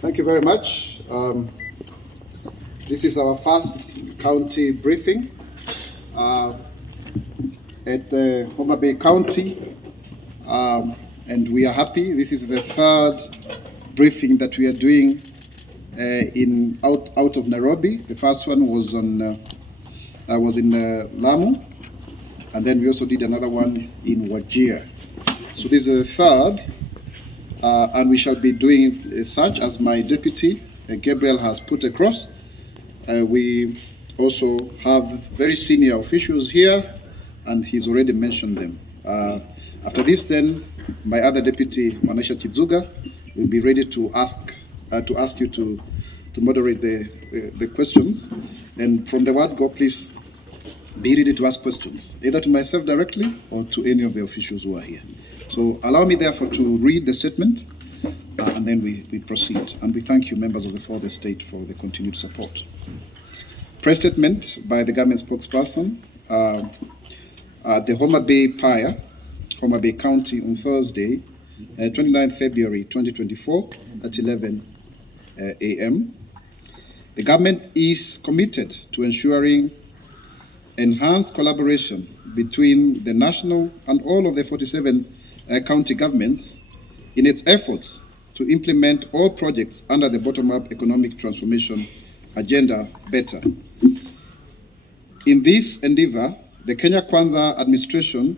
Thank you very much. This is our first county briefing at the Homa Bay County, and we are happy. This is the third briefing that we are doing out of Nairobi. The first one was in Lamu, and then we also did another one in Wajir. So this is the third. And we shall be doing such as my deputy, Gabriel, has put across. We also have very senior officials here, and he's already mentioned them. After this, then, my other deputy, Manisha Chizuga, will be ready to ask you to moderate the questions. And from the word go, please be ready to ask questions, either to myself directly or to any of the officials who are here. So allow me therefore to read the statement, and then we proceed. And we thank you, members of the fourth estate, for the continued support. Press statement by the government spokesperson at the Homa Bay Pier, Homa Bay County, on Thursday, 29 February 2024 at 11 a.m. The government is committed to ensuring enhanced collaboration between the national and all of the 47 county governments in its efforts to implement all projects under the bottom-up economic transformation agenda better. In this endeavor, the Kenya Kwanza administration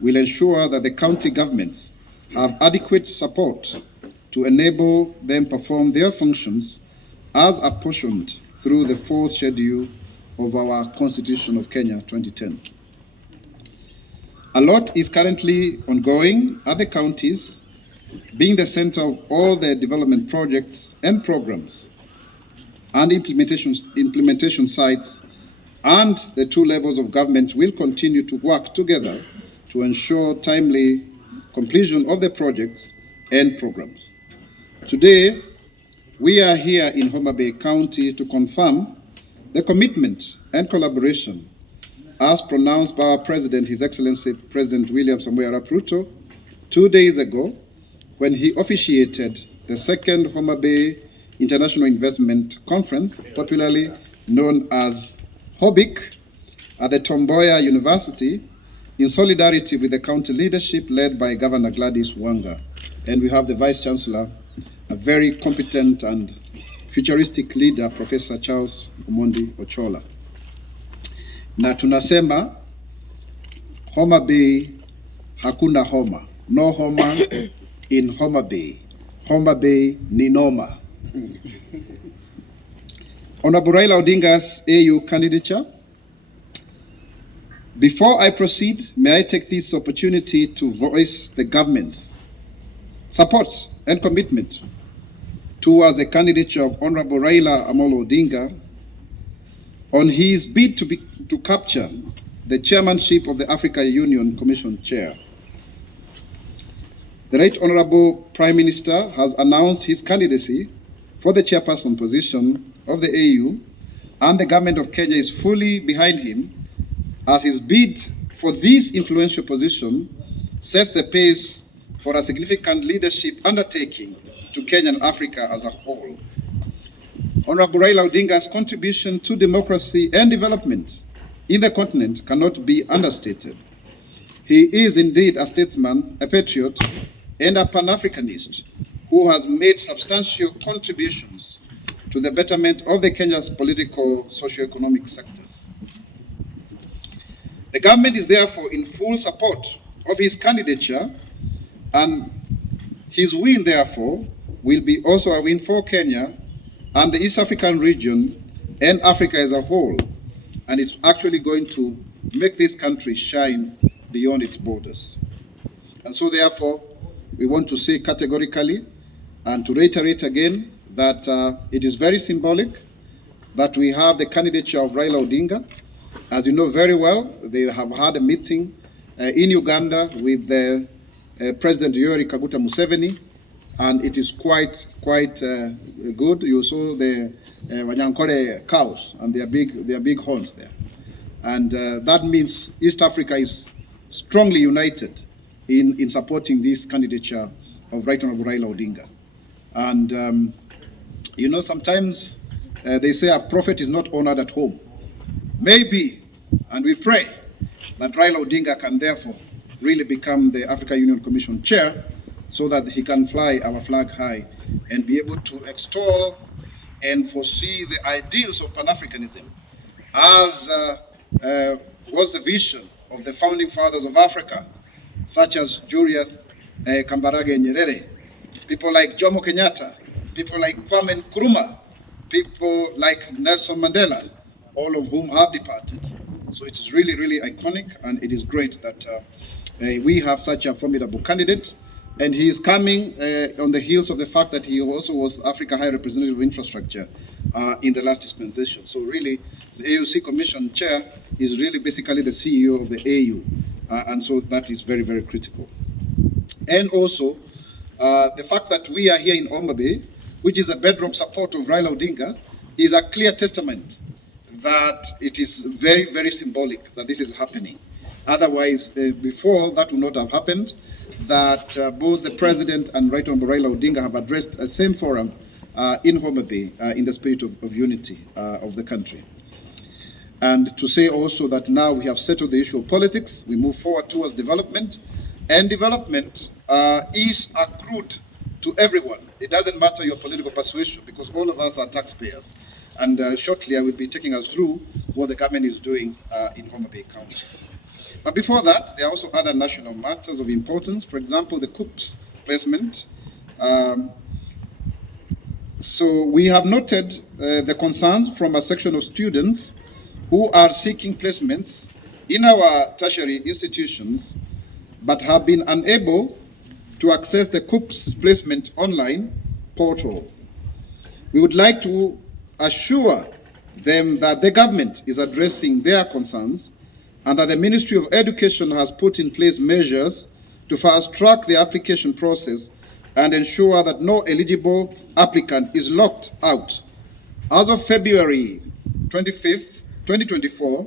will ensure that the county governments have adequate support to enable them perform their functions as apportioned through the fourth schedule of our Constitution of Kenya 2010. A lot is currently ongoing at the counties, being the center of all the development projects and programs and implementation sites, and the two levels of government will continue to work together to ensure timely completion of the projects and programs. Today, we are here in Homa Bay County to confirm the commitment and collaboration as pronounced by our President, His Excellency President William Samoei Arap Ruto, 2 days ago when he officiated the second Homa Bay International Investment Conference, popularly known as HOBIC, at the Tomboya University, in solidarity with the county leadership led by Governor Gladys Wanga. And we have the Vice Chancellor, a very competent and futuristic leader, Professor Charles Omondi Ochola. Na tunasema Homa Bay hakuna homa. No homa in Homa Bay. Homa Bay ni noma. Honorable Raila Odinga'S AU candidature. Before I proceed, may I take this opportunity to voice the government's support and commitment towards the candidature of Honorable Raila Amolo Odinga on his bid to capture the chairmanship of the Africa Union Commission Chair. The Right Honorable Prime Minister has announced his candidacy for the chairperson position of the AU, and the government of Kenya is fully behind him as his bid for this influential position sets the pace for a significant leadership undertaking to Kenya and Africa as a whole. Honorable Raila Odinga's contribution to democracy and development in the continent cannot be understated. He is indeed a statesman, a patriot, and a Pan-Africanist who has made substantial contributions to the betterment of the Kenya's political, socio-economic sectors. The government is therefore in full support of his candidature, and his win, therefore, will be also a win for Kenya and the East African region and Africa as a whole, and it's actually going to make this country shine beyond its borders. And so therefore, we want to say categorically and to reiterate again that it is very symbolic that we have the candidature of Raila Odinga. As you know very well, they have had a meeting in Uganda with the President Yoweri Kaguta Museveni, and it is quite good. You saw the Wanyankore cows, and they are big horns there, and that means East Africa is strongly united in supporting this candidature of Right Honorable Raila Odinga. And You know, sometimes they say a prophet is not honored at home. Maybe, and we pray that Raila Odinga can therefore really become the Africa Union Commission chair so that he can fly our flag high and be able to extol and foresee the ideals of Pan-Africanism as was the vision of the founding fathers of Africa, such as Julius Kambarage Nyerere, people like Jomo Kenyatta, people like Kwame Nkrumah, people like Nelson Mandela, all of whom have departed. So it is really, really iconic, and it is great that we have such a formidable candidate. And he is coming on the heels of the fact that he also was Africa High Representative of Infrastructure in the last dispensation. So really, the AUC Commission Chair is really basically the CEO of the AU. And so that is very, very critical. And also, the fact that we are here in Homa Bay, which is a bedrock support of Raila Odinga, is a clear testament that it is very, very symbolic that this is happening. Otherwise, before, that would not have happened, that both the President and Right Honorable Raila Odinga have addressed the same forum in Homa Bay in the spirit of unity of the country. And to say also that now we have settled the issue of politics, we move forward towards development, and development is accrued to everyone. It doesn't matter your political persuasion, because all of us are taxpayers. And shortly I will be taking us through what the government is doing in Homa Bay County. But before that, there are also other national matters of importance. For example, the COOPS placement. So we have noted the concerns from a section of students who are seeking placements in our tertiary institutions, but have been unable to access the COOPS placement online portal. We would like to assure them that the government is addressing their concerns and that the Ministry of Education has put in place measures to fast-track the application process and ensure that no eligible applicant is locked out. As of February 25th, 2024,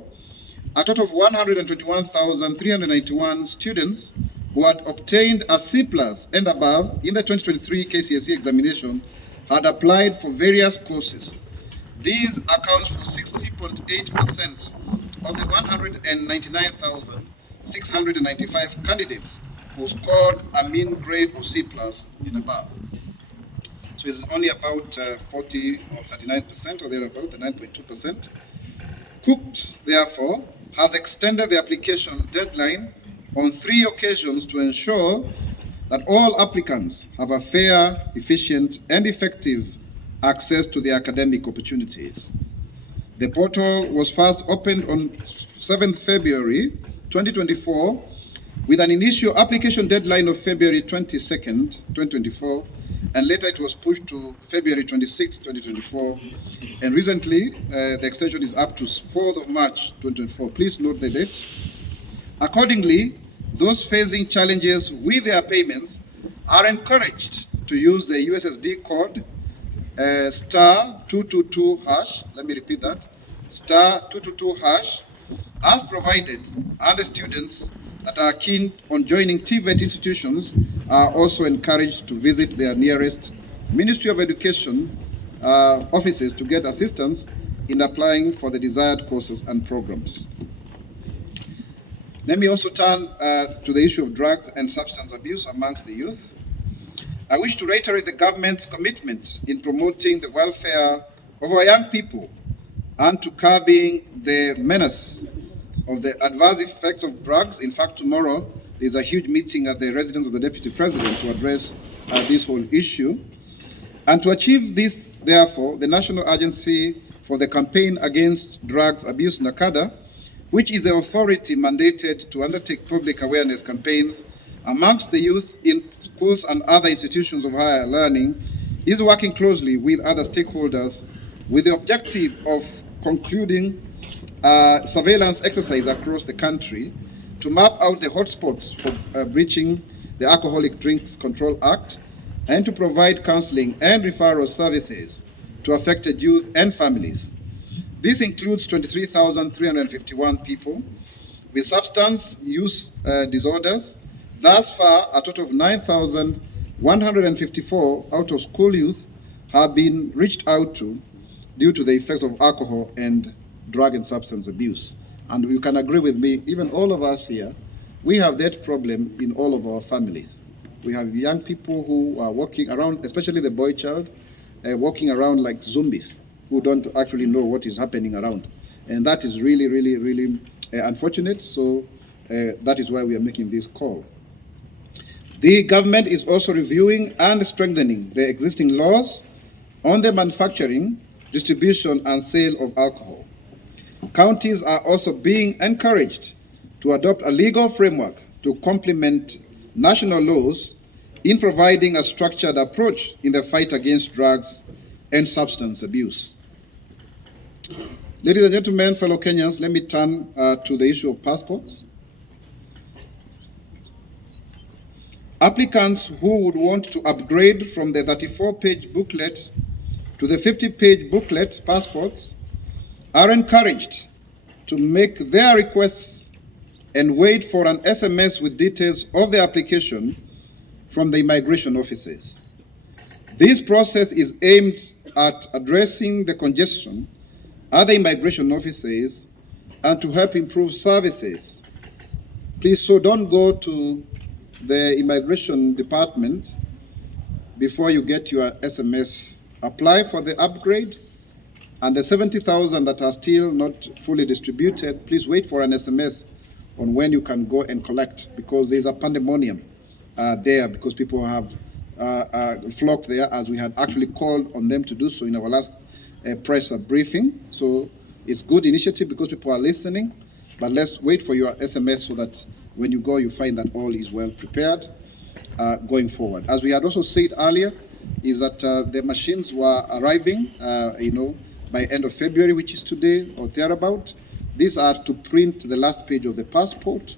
a total of 121,391 students who had obtained a C+ and above in the 2023 KCSE examination had applied for various courses. These account for 60.8% of the 199,695 candidates who scored a mean grade of C+ and above. So it's only about 40 or 39% or thereabout, the 9.2%. COOPS, therefore, has extended the application deadline on 3 occasions to ensure that all applicants have a fair, efficient, and effective access to the academic opportunities. The portal was first opened on 7th February 2024 with an initial application deadline of February 22nd, 2024, and later it was pushed to February 26, 2024, and recently the extension is up to 4th of March 2024. Please note the date. Accordingly, those facing challenges with their payments are encouraged to use the USSD code *222#, let me repeat that, *222# as provided, and the students that are keen on joining TVET institutions are also encouraged to visit their nearest Ministry of Education offices to get assistance in applying for the desired courses and programs. Let me also turn to the issue of drugs and substance abuse amongst the youth. I wish to reiterate the government's commitment in promoting the welfare of our young people and to curbing the menace of the adverse effects of drugs. In fact, tomorrow there's a huge meeting at the residence of the Deputy President to address this whole issue. And to achieve this, therefore, the National Agency for the Campaign Against Drugs Abuse, NACADA, which is the authority mandated to undertake public awareness campaigns amongst the youth in schools and other institutions of higher learning, is working closely with other stakeholders with the objective of concluding surveillance exercise across the country to map out the hotspots for breaching the Alcoholic Drinks Control Act and to provide counseling and referral services to affected youth and families. This includes 23,351 people with substance use disorders. Thus far, a total of 9,154 out-of-school youth have been reached out to due to the effects of alcohol and drug and substance abuse. And you can agree with me, even all of us here, we have that problem in all of our families. We have young people who are walking around, especially the boy child, walking around like zombies who don't actually know what is happening around. And that is really, really, really unfortunate. So that is why we are making this call. The government is also reviewing and strengthening the existing laws on the manufacturing, distribution, and sale of alcohol. Counties are also being encouraged to adopt a legal framework to complement national laws in providing a structured approach in the fight against drugs and substance abuse. Ladies and gentlemen, fellow Kenyans, let me turn to the issue of passports. Applicants who would want to upgrade from the 34-page booklet to the 50-page booklet passports are encouraged to make their requests and wait for an SMS with details of the application from the immigration offices. This process is aimed at addressing the congestion at the immigration offices and to help improve services. Please, so don't go to the immigration department before you get your SMS. Apply for the upgrade, and the 70,000 that are still not fully distributed, please wait for an SMS on when you can go and collect, because there's a pandemonium there because people have flocked there, as we had actually called on them to do so in our last press briefing. So it's good initiative because people are listening, but let's wait for your SMS so that when you go, you find that all is well prepared going forward. As we had also said earlier, is that the machines were arriving, by end of February, which is today or thereabout. These are to print the last page of the passport,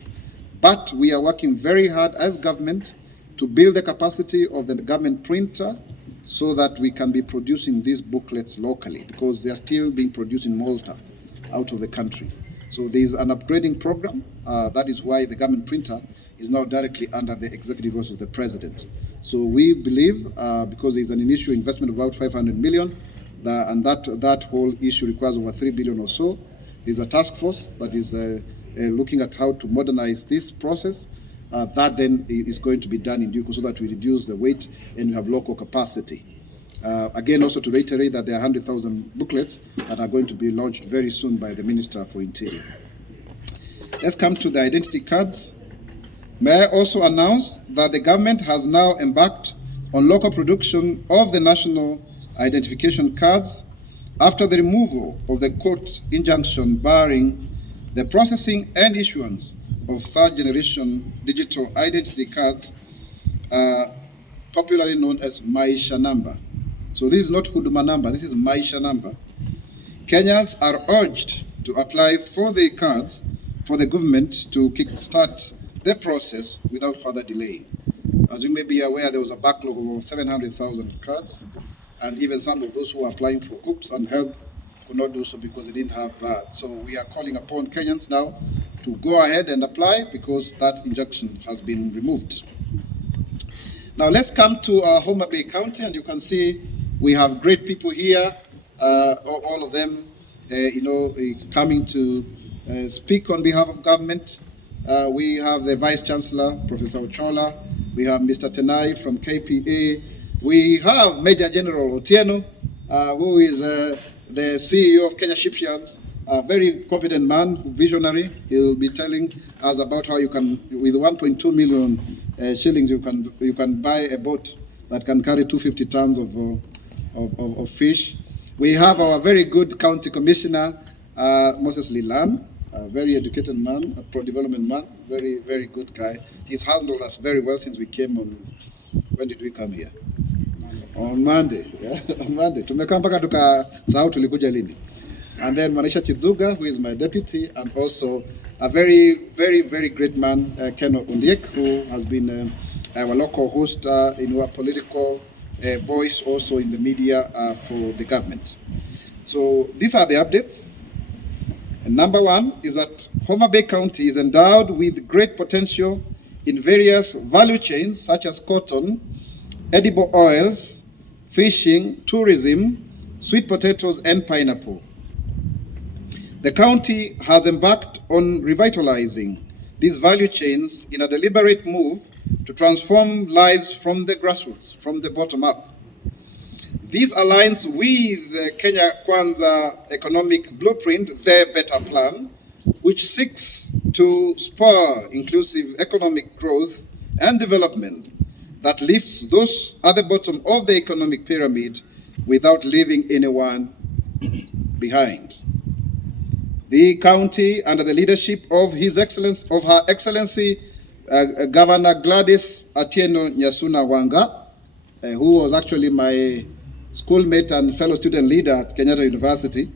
but we are working very hard as government to build the capacity of the government printer so that we can be producing these booklets locally, because they are still being produced in Malta, out of the country. So there is an upgrading program. That is why the government printer is now directly under the executive orders of the president. So we believe, because there is an initial investment of about 500 million, and that whole issue requires over 3 billion or so. There's a task force that is looking at how to modernize this process. That then is going to be done in due course so that we reduce the weight and we have local capacity. Again, also to reiterate that there are 100,000 booklets that are going to be launched very soon by the Minister for Interior. Let's come to the identity cards. May I also announce that the government has now embarked on local production of the national identification cards after the removal of the court injunction barring the processing and issuance of third-generation digital identity cards, popularly known as Maisha number. So this is not Huduma number, this is Maisha number. Kenyans are urged to apply for the cards for the government to kickstart the process without further delay. As you may be aware, there was a backlog of over 700,000 cards, and even some of those who are applying for COOPs and HELP could not do so because they didn't have that. So we are calling upon Kenyans now to go ahead and apply because that injunction has been removed. Now let's come to Homa Bay County, and you can see we have great people here, all of them coming to speak on behalf of government. We have the Vice Chancellor, Professor Ochola. We have Mr. Tenai from KPA. We have Major General Otieno, who is the CEO of Kenya Shipyards, a very confident man, visionary. He'll be telling us about how you can, with 1.2 million shillings, you can buy a boat that can carry 250 tons of fish. We have our very good county commissioner, Moses Lilan, a very educated man, a pro-development man, very, very good guy. He's handled us very well since we came on, when did we come here? On Monday, yeah? On Monday. Tumekaa mpaka tukasahau tulikuja lini. And then Manisha Chizuga, who is my deputy, and also a very, very, very great man, Ken Undiek, who has been our local host in our political voice also in the media for the government. So these are the updates. And number one is that Homa Bay County is endowed with great potential in various value chains such as cotton, edible oils, fishing, tourism, sweet potatoes, and pineapple. The county has embarked on revitalizing these value chains in a deliberate move to transform lives from the grassroots, from the bottom up. This aligns with the Kenya Kwanza economic blueprint, their better plan, which seeks to spur inclusive economic growth and development that lifts those at the bottom of the economic pyramid without leaving anyone behind. The county, under the leadership of Her Excellency Governor Gladys Atieno Nyasuna Wanga, who was actually my schoolmate and fellow student leader at Kenyatta University,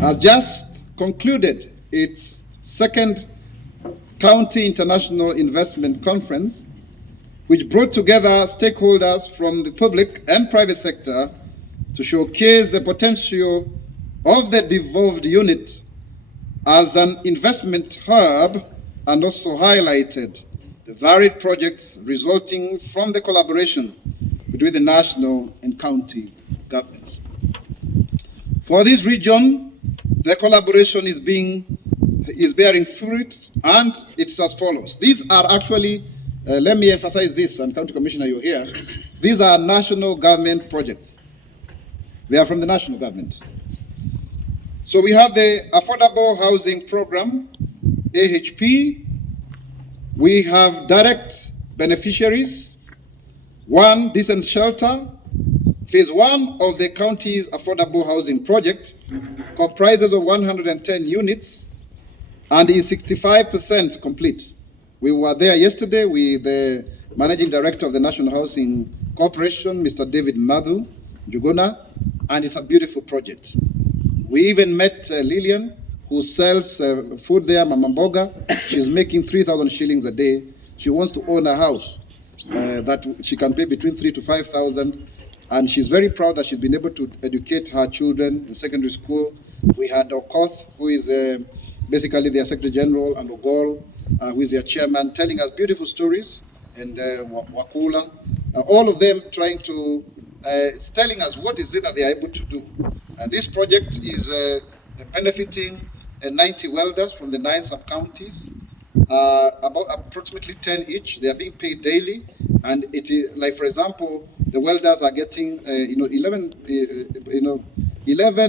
has just concluded its second County International Investment Conference, which brought together stakeholders from the public and private sector to showcase the potential of the devolved unit as an investment hub, and also highlighted the varied projects resulting from the collaboration between the national and county governments. For this region, the collaboration is bearing fruit, and it's as follows. These are actually, let me emphasize this, and County Commissioner, you're here. These are national government projects. They are from the national government. So we have the Affordable Housing Program, AHP. We have direct beneficiaries. One, decent shelter. Phase 1 of the county's affordable housing project comprises of 110 units and is 65% complete. We were there yesterday with the Managing Director of the National Housing Corporation, Mr. David Madhu Juguna, and it's a beautiful project. We even met Lillian, who sells food there, Mama Mboga. She's making 3,000 shillings a day. She wants to own a house that she can pay between 3,000 to 5,000. And she's very proud that she's been able to educate her children in secondary school. We had Okoth, who is basically their Secretary General, and Ogol, who is their chairman, telling us beautiful stories, and Wakula, all of them trying to, telling us what is it that they are able to do. This project is benefiting 90 welders from the 9 sub-counties, about approximately 10 each. They are being paid daily, and it is, like, for example, the welders are getting 11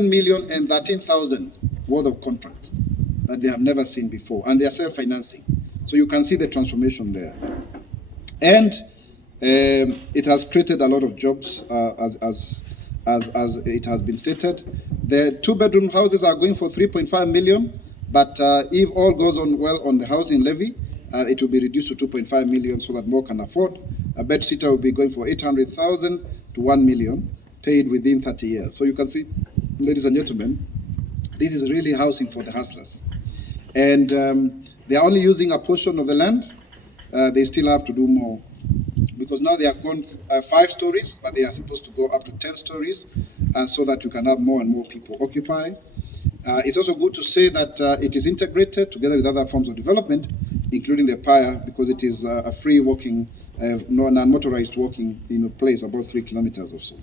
million and 13,000 worth of contract that they have never seen before, and they are self-financing. So you can see the transformation there. And it has created a lot of jobs, as it has been stated. The 2-bedroom houses are going for 3.5 million, but if all goes on well on the housing levy, it will be reduced to 2.5 million so that more can afford. A bed-sitter will be going for 800,000 to 1 million, paid within 30 years. So you can see, ladies and gentlemen, this is really housing for the hustlers. And they are only using a portion of the land. They still have to do more, because now they are gone 5 stories, but they are supposed to go up to 10 stories, so that you can have more and more people occupy. It's also good to say that it is integrated together with other forms of development, including the PIA, because it is a free walking, non-motorized walking place, about 3 kilometers or so.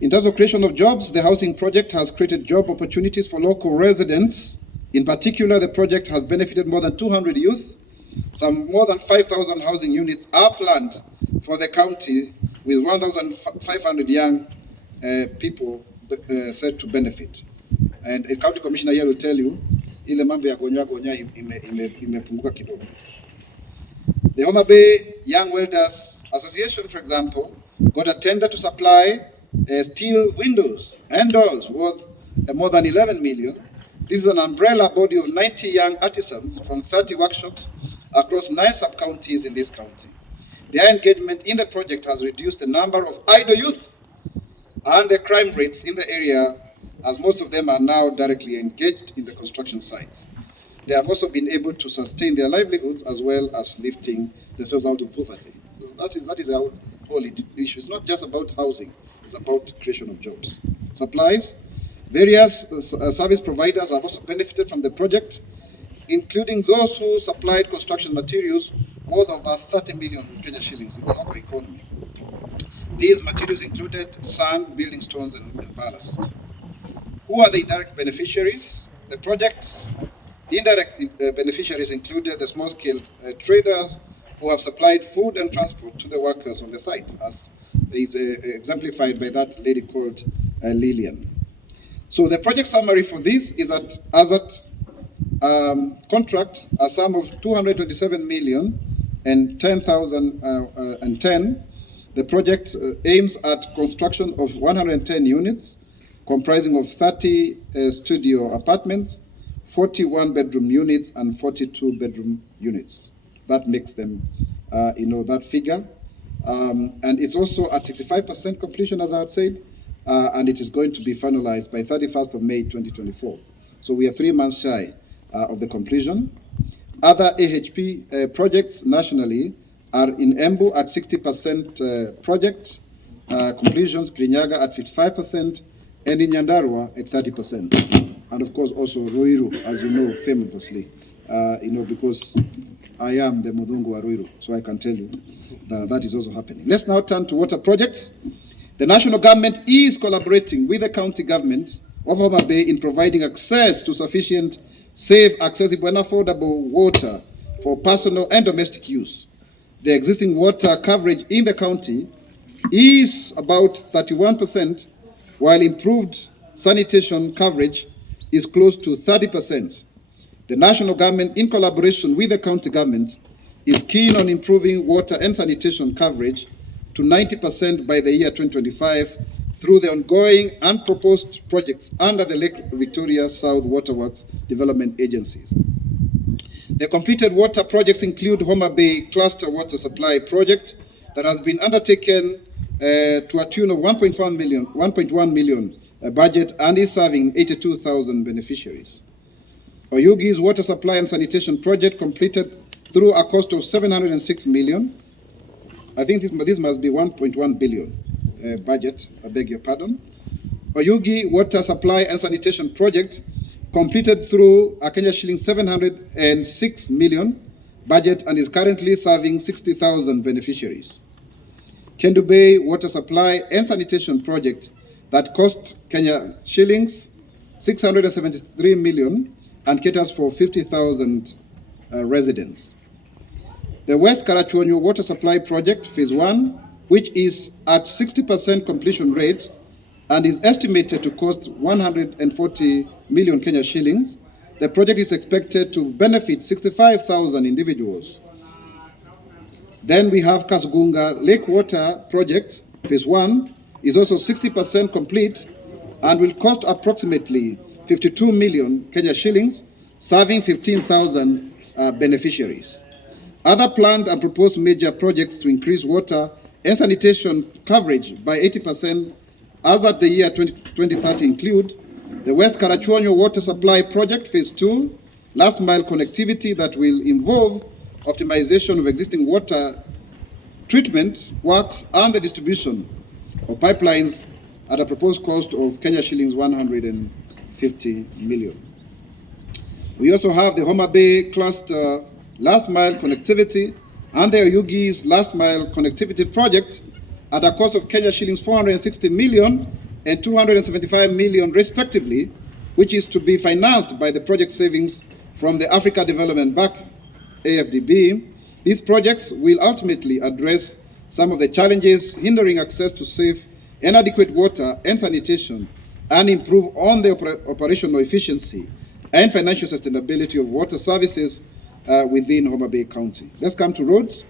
In terms of creation of jobs, the housing project has created job opportunities for local residents. In particular, the project has benefited more than 200 youth. Some more than 5,000 housing units are planned for the county, with 1,500 young people said to benefit. And a county commissioner here will tell you, ile mambo ya gonya imepunguka kidogo. The Homa Bay Young Welders Association, for example, got a tender to supply steel windows and doors worth more than 11 million. This is an umbrella body of 90 young artisans from 30 workshops across 9 sub-counties in this county. Their engagement in the project has reduced the number of idle youth and the crime rates in the area, as most of them are now directly engaged in the construction sites. They have also been able to sustain their livelihoods as well as lifting themselves out of poverty. So that is our whole issue. It's not just about housing, it's about creation of jobs. Supplies. Various service providers have also benefited from the project, including those who supplied construction materials worth over 30 million Kenya shillings in the local economy. These materials included sand, building stones, and ballast. Who are the indirect beneficiaries? The project's indirect beneficiaries included the small-scale traders who have supplied food and transport to the workers on the site, as is exemplified by that lady called Lillian. So the project summary for this is that as at contract, a sum of 227 million and 10,010. The project aims at construction of 110 units, comprising of 30 studio apartments, 41 bedroom units, and 42 bedroom units. That makes them, that figure. And it's also at 65% completion, as I had said, and it is going to be finalized by 31st of May 2024. So we are 3 months shy of the completion. Other AHP projects nationally are in Embu at 60% project completions, Kirinyaga at 55%, and in Nyandarua at 30%. And of course also Ruiru, as you know, famously, because I am the Mudungu wa Ruiru, so I can tell you that is also happening. Let's now turn to water projects. The national government is collaborating with the county government of Homa Bay in providing access to sufficient, safe, accessible, and affordable water for personal and domestic use. The existing water coverage in the county is about 31%, while improved sanitation coverage is close to 30%. The national government, in collaboration with the county government, is keen on improving water and sanitation coverage to 90% by the year 2025 through the ongoing and proposed projects under the Lake Victoria South Waterworks Development Agencies. The completed water projects include Homa Bay Cluster Water Supply Project that has been undertaken to a tune of 1.1 million budget and is serving 82,000 beneficiaries. Oyugi's Water Supply and Sanitation Project completed through a cost of 706 million. I think this must be 1.1 billion budget, I beg your pardon. Oyugi Water Supply and Sanitation Project completed through a Kenya shilling 706 million budget and is currently serving 60,000 beneficiaries. Kendu Bay Water Supply and Sanitation Project that cost Kenya shillings 673 million and caters for 50,000 residents. The West Karachuonyo Water Supply Project, Phase 1, which is at 60% completion rate and is estimated to cost 140 million Kenya shillings. The project is expected to benefit 65,000 individuals. Then we have Kasugunga Lake Water Project, Phase 1, is also 60% complete and will cost approximately 52 million Kenya shillings, serving 15,000 beneficiaries. Other planned and proposed major projects to increase water and sanitation coverage by 80% as at the year 2030 include the West Karachuonyo Water Supply Project, Phase 2, last mile connectivity that will involve optimization of existing water treatment works and the distribution of pipelines at a proposed cost of Kenya shillings 150 million. We also have the Homa Bay Cluster last mile connectivity and the Oyugi's last mile connectivity project at a cost of Kenya shillings 460 million and 275 million respectively, which is to be financed by the project savings from the Africa Development Bank, AFDB. These projects will ultimately address some of the challenges hindering access to safe and adequate water and sanitation and improve on the operational efficiency and financial sustainability of water services within Homa Bay County. Let's come to roads.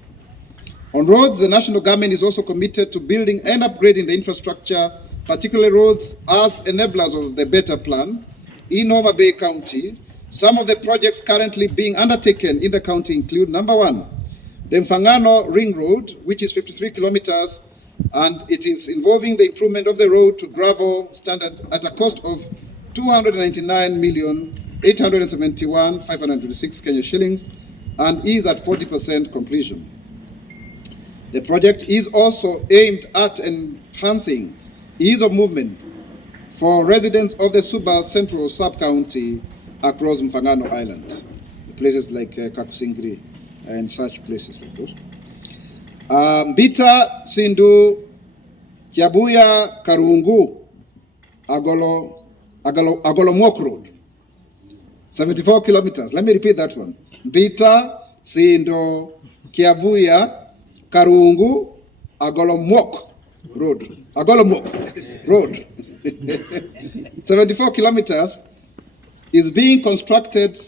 On roads, the national government is also committed to building and upgrading the infrastructure, particularly roads, as enablers of the better plan in Homa Bay County. Some of the projects currently being undertaken in the county include, number 1, the Mfangano Ring Road, which is 53 kilometers, and it is involving the improvement of the road to gravel standard at a cost of 299,871,526 Kenya shillings and is at 40% completion. The project is also aimed at enhancing ease of movement for residents of the Suba Central Sub-County across Mfangano Island, places like Kakusingiri and such places like those. Bita Sindu Kiabuya Karungu Agolomok Road, 74 kilometers. Let me repeat that one. Mbita, Sindo, Kiabuya, Karungu, Agolomok Road. Agolomok Road. 74 kilometers is being constructed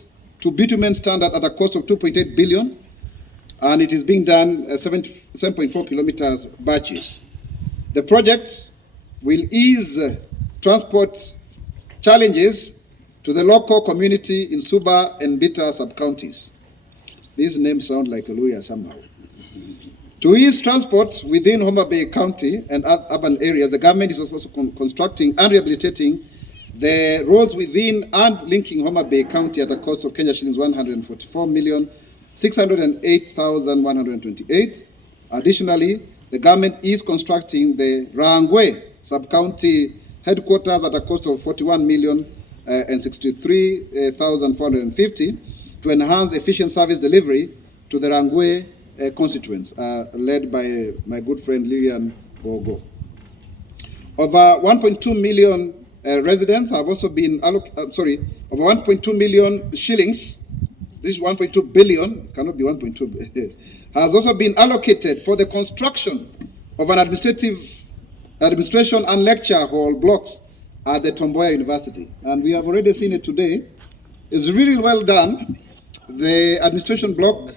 to bitumen standard at a cost of 2.8 billion, and it is being done 7.4 kilometers batches. The project will ease transport challenges to the local community in Suba and Bita sub-counties. These names sound like a lawyer somehow. To ease transport within Homa Bay County and urban areas, the government is also constructing and rehabilitating the roads within and linking Homa Bay County at a cost of Kenya shillings 144,608,128. Additionally, the government is constructing the Rangwe sub-county headquarters at a cost of 41,063,450 to enhance efficient service delivery to the Rangwe constituents, led by my good friend Lilian Gogo. Over 1.2 million residents have also been over 1.2 million shillings. This is 1.2 billion, cannot be 1.2, has also been allocated for the construction of an administration and lecture hall blocks at the Tomboya University. And we have already seen it today. It's really well done. The administration block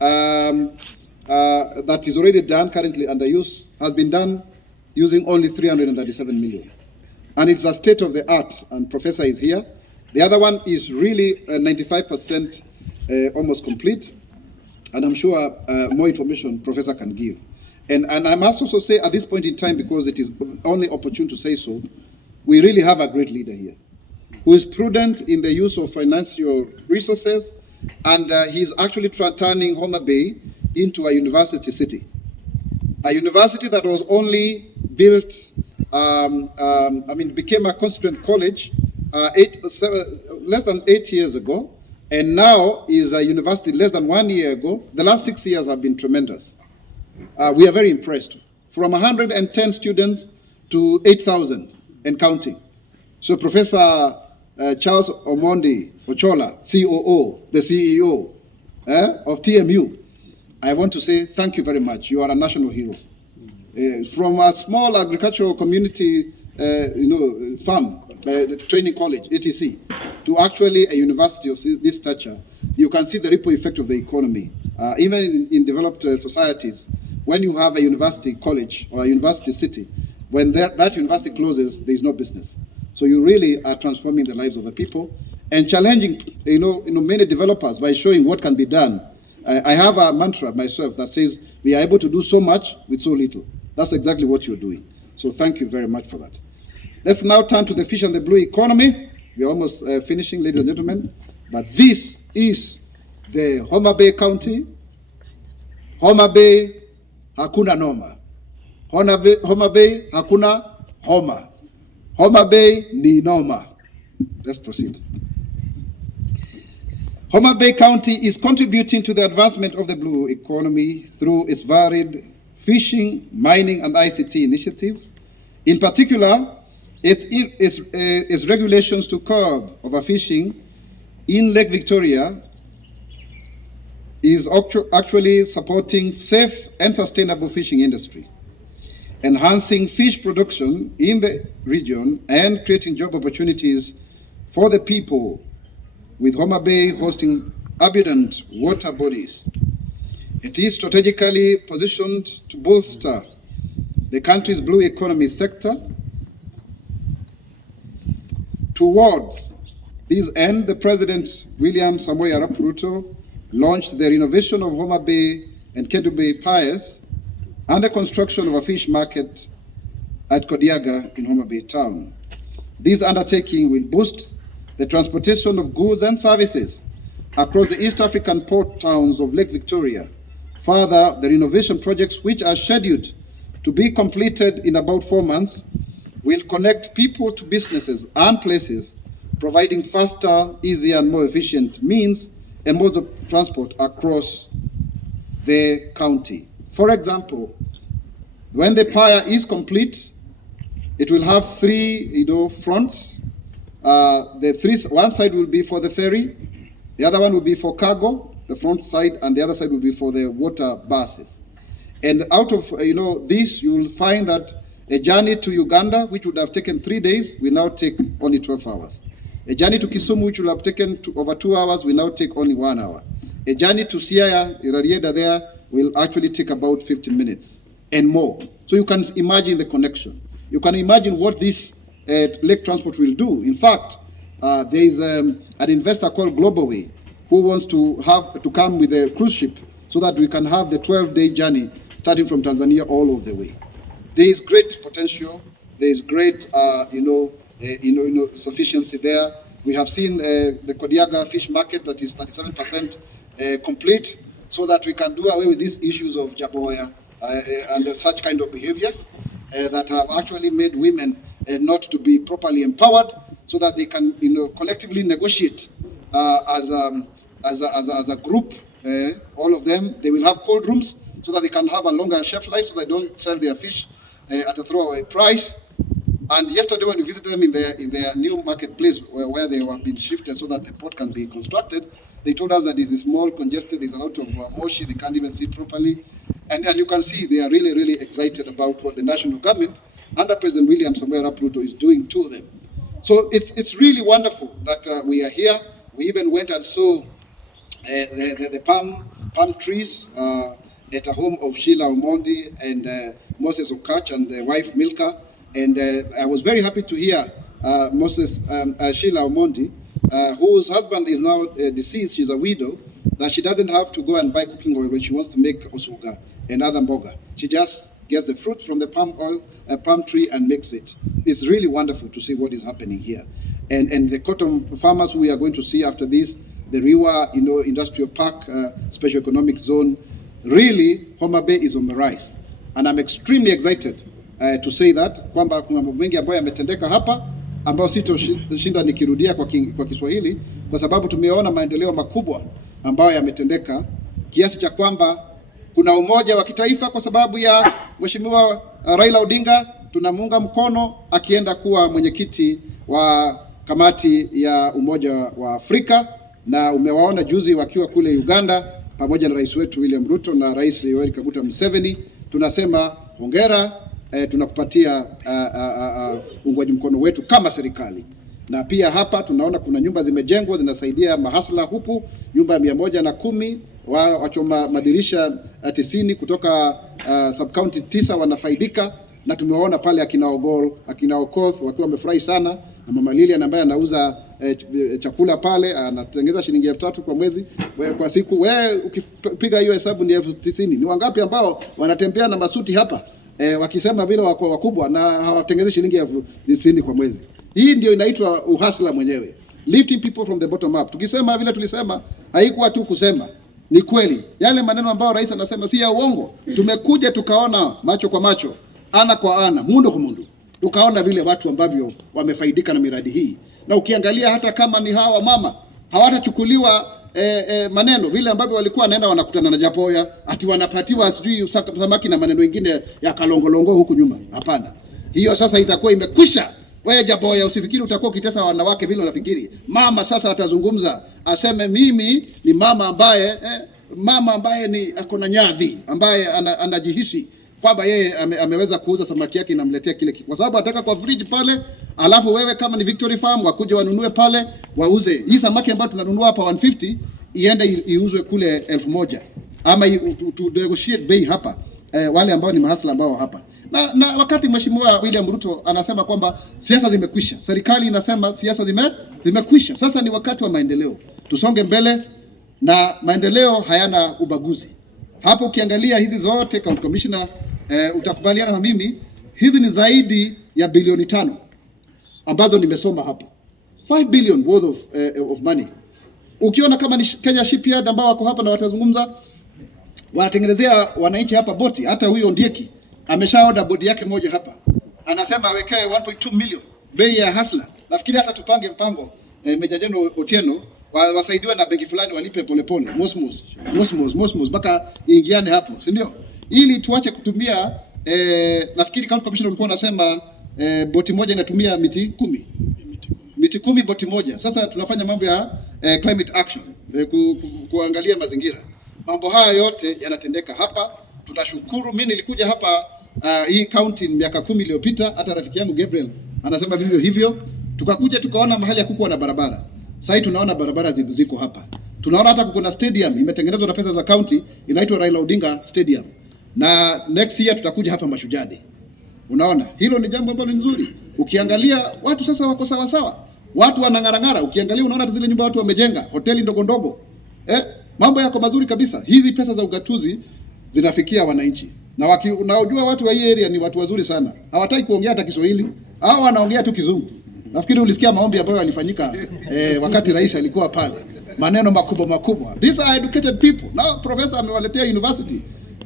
that is already done, currently under use, has been done using only 337 million. And it's a state of the art, and Professor is here. The other one is really 95% almost complete. And I'm sure more information Professor can give. And I must also say at this point in time, because it is only opportune to say so, we really have a great leader here who is prudent in the use of financial resources, and he's actually turning Homa Bay into a university city. A university that was only built, became a constituent college less than 8 years ago, and now is a university less than 1 year ago. The last 6 years have been tremendous. We are very impressed. From 110 students to 8,000 and counting. So Professor Charles Omondi Ochola, COO, the CEO of TMU, I want to say thank you very much. You are a national hero. From a small agricultural community, farm, training college, etc., to actually a university of this stature, you can see the ripple effect of the economy. Even in developed societies, when you have a university college or a university city, when that university closes, there is no business. So you really are transforming the lives of the people and challenging, many developers by showing what can be done. I have a mantra myself that says we are able to do so much with so little. That's exactly what you're doing. So thank you very much for that. Let's now turn to the fish and the blue economy. We're almost finishing, ladies and gentlemen. But this is the Homa Bay County. Homa Bay, hakuna noma. Homa Bay, hakuna homa. Homa Bay ni noma. Let's proceed. Homa Bay County is contributing to the advancement of the blue economy through its varied fishing, mining, and ICT initiatives. In particular, its regulations to curb overfishing in Lake Victoria is actually supporting safe and sustainable fishing industry, enhancing fish production in the region, and creating job opportunities for the people, with Homa Bay hosting abundant water bodies. It is strategically positioned to bolster the country's blue economy sector. Towards this end, the President, William Samoei Arap Ruto, launched the renovation of Homa Bay and Kendu Bay piers and the construction of a fish market at Kodiaga in Homa Bay town. This undertaking will boost the transportation of goods and services across the East African port towns of Lake Victoria. Further, the renovation projects, which are scheduled to be completed in about 4 months, will connect people to businesses and places, providing faster, easier, and more efficient means and modes of transport across the county. For example, When the pier is complete, it will have three, fronts. One side will be for the ferry, the other one will be for cargo, the front side, and the other side will be for the water buses. And out of this, you will find that a journey to Uganda, which would have taken 3 days, will now take only 12 hours. A journey to Kisumu, which will have taken over 2 hours, will now take only 1 hour. A journey to Siaya, Irarieda there, will actually take about 15 minutes and more. So you can imagine the connection. You can imagine what this lake transport will do. In fact, there is an investor called Globalway who wants to come with a cruise ship so that we can have the 12-day journey starting from Tanzania all over the way. There is great potential. There is great, sufficiency there. We have seen the Kodiaga fish market that is 37% complete, so that we can do away with these issues of jaboya and such kind of behaviors that have actually made women not to be properly empowered, so that they can, collectively negotiate as a group. All of them, they will have cold rooms so that they can have a longer shelf life, so they don't sell their fish at a throwaway price. And yesterday, when we visited them in their new marketplace where they have been shifted so that the port can be constructed, they told us that it is small, congested, there's a lot of moshi, they can't even see properly. And you can see they are really, really excited about what the national government under President William Samoei Arap Ruto is doing to them. So it's really wonderful that we are here. We even went and saw the palm trees at a home of Sheila Omondi and Moses Okach and their wife Milka. And I was very happy to hear Sheila Omondi, whose husband is now deceased, she's a widow, that she doesn't have to go and buy cooking oil when she wants to make osuga and other mboga. She just gets the fruit from the palm tree and makes it. It's really wonderful to see what is happening here. And the cotton farmers who we are going to see after this, the Riwa Industrial Park, Special Economic Zone, really Homa Bay is on the rise. And I'm extremely excited to say that kwamba kuna mambo mengi ambayo yametendeka hapa ambayo sitoshinda nikirudia kwa Kiswahili, kwa sababu tumeona maendeleo makubwa ambayo yametendeka kiasi cha kwamba kuna umoja wa kitaifa kwa sababu ya Mheshimiwa Raila Odinga. Tunamuunga mkono akienda kuwa mwenyekiti wa kamati ya Umoja wa Afrika, na umewaona juzi wakiwa kule Uganda pamoja na rais wetu William Ruto na Rais Yoweri Kaguta Museveni. Tunasema hongera, tunakupatia uungwaji mkono wetu kama serikali. Na pia hapa tunaona kuna nyumba zimejengwa zinasaidia mahasla huku, nyumba 110 wachoma madirisha 90 kutoka sub-county 9 wanafaidika, na tumewaona pale akina Ogol, akina Okoth wakiwa wamefurahi sana, na Mama Lilian ambaye anauza chakula pale anatengeneza shilingi 3,000 kwa mwezi kwa siku. Wewe ukipiga hiyo hesabu ni 90,000. Ni wangapi ambao wanatembea na masuti hapa wakisema vile wako wakubwa na hawatengenezi shilingi 90,000 kwa mwezi? Hii ndio inaitwa uhasla mwenyewe, lifting people from the bottom up. Tukisema vile tulisema, haikuwa tu kusema, ni kweli yale maneno ambayo rais anasema si ya uongo. Tumekuja tukaona macho kwa macho, ana kwa ana, mundo kwa mundo, tukaona vile watu ambavyo wamefaidika na miradi hii. Na ukiangalia hata kama ni hawa mama hawatachukuliwa maneno vile ambavyo walikuwa wanaenda wanakutana na japoya ati wanapatiwa sijui samaki na maneno mengine ya kalongolongo huku nyuma. Hapana, hiyo sasa itakuwa imekwisha. Wewe japoya usifikiri utakuwa ukitesa wanawake vile unafikiri. Mama sasa atazungumza, aseme mimi ni mama ambaye ni akona nyadhi, ambaye anajihisi kwamba yeye ameweza kuuza samaki yake inamletea kile kwa sababu ataka kwa fridge pale, alafu wewe kama ni Victory Farm wakuje wanunue pale wauze. Hii samaki ambayo tunanunua hapa 150 iende iuzwe kule 1,000, ama to negotiate bei hapa wale ambao ni mahasla ambao hapa. Na wakati Mheshimiwa William Ruto anasema kwamba siasa zimekwisha, serikali inasema siasa zimekwisha, sasa ni wakati wa maendeleo. Tusonge mbele, na maendeleo hayana ubaguzi. Hapo ukiangalia hizi zote County Commissioner, utakubaliana na mimi, hizi ni zaidi ya bilioni 5 ambazo nimesoma hapa. 5 billion worth of money. Ukiona kama ni Kenya Shipyard ambao wako hapa na watazungumza, wanatengenezea wananchi hapa boti. Hata huyo Ndieki ameshaoda bodi yake moja hapa, anasema awekewe 1.2 million bei ya hasla. Nafikiri hata tupange mpango Meja Jenerali Otieno wasaidiwe na benki fulani walipe polepole mosmos mpaka ingiane hapo, si ndio? Ili tuache kutumia nafikiri county commissioner ulikuwa unasema boti moja inatumia miti 10. Miti 10 boti moja. Sasa tunafanya mambo ya climate action, kuangalia mazingira. Mambo haya yote yanatendeka hapa. Tunashukuru. Mimi nilikuja hapa hii county miaka 10 iliyopita, hata rafiki yangu Gabriel anasema vivyo hivyo. Tukakuja tukaona mahali hakukuwa na barabara. Sasa tunaona barabara ziko hapa. Tunaona hata kuna stadium imetengenezwa na pesa za county, inaitwa Raila Odinga'S Stadium. Na next year tutakuja hapa Mashujaa. Unaona? Hilo ni jambo ambalo ni nzuri. Ukiangalia watu sasa wako sawa sawa. Watu wanang'arang'ara. Ukiangalia unaona hata zile nyumba watu wamejenga, hoteli ndogo ndogo. Mambo yako mazuri kabisa. Hizi pesa za ugatuzi zinafikia wananchi. Na unaojua watu wa hii area ni watu wazuri sana. Hawataki kuongea hata Kiswahili. Hao wanaongea tu Kizungu. Nafikiri ulisikia maombi ambayo yalifanyika wakati rais alikuwa pale. Maneno makubwa. These are educated people. Now professor amewaletea university.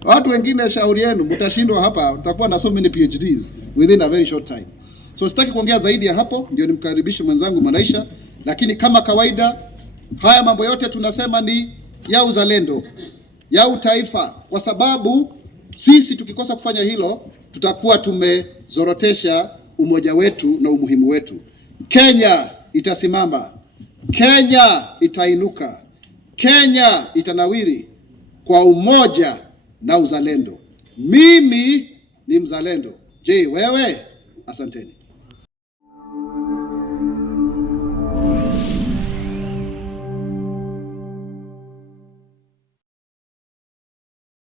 Watu wengine shauri yenu, mtashindwa hapa, utakuwa na so many PhDs within a very short time. So sitaki kuongea zaidi ya hapo, ndio nimkaribishe mwenzangu Maisha, lakini kama kawaida haya mambo yote tunasema ni ya uzalendo, ya utaifa, kwa sababu sisi tukikosa kufanya hilo tutakuwa tumezorotesha umoja wetu na umuhimu wetu. Kenya itasimama, Kenya itainuka, Kenya itanawiri kwa umoja na uzalendo. Mimi ni mzalendo. Je, wewe? Asanteni.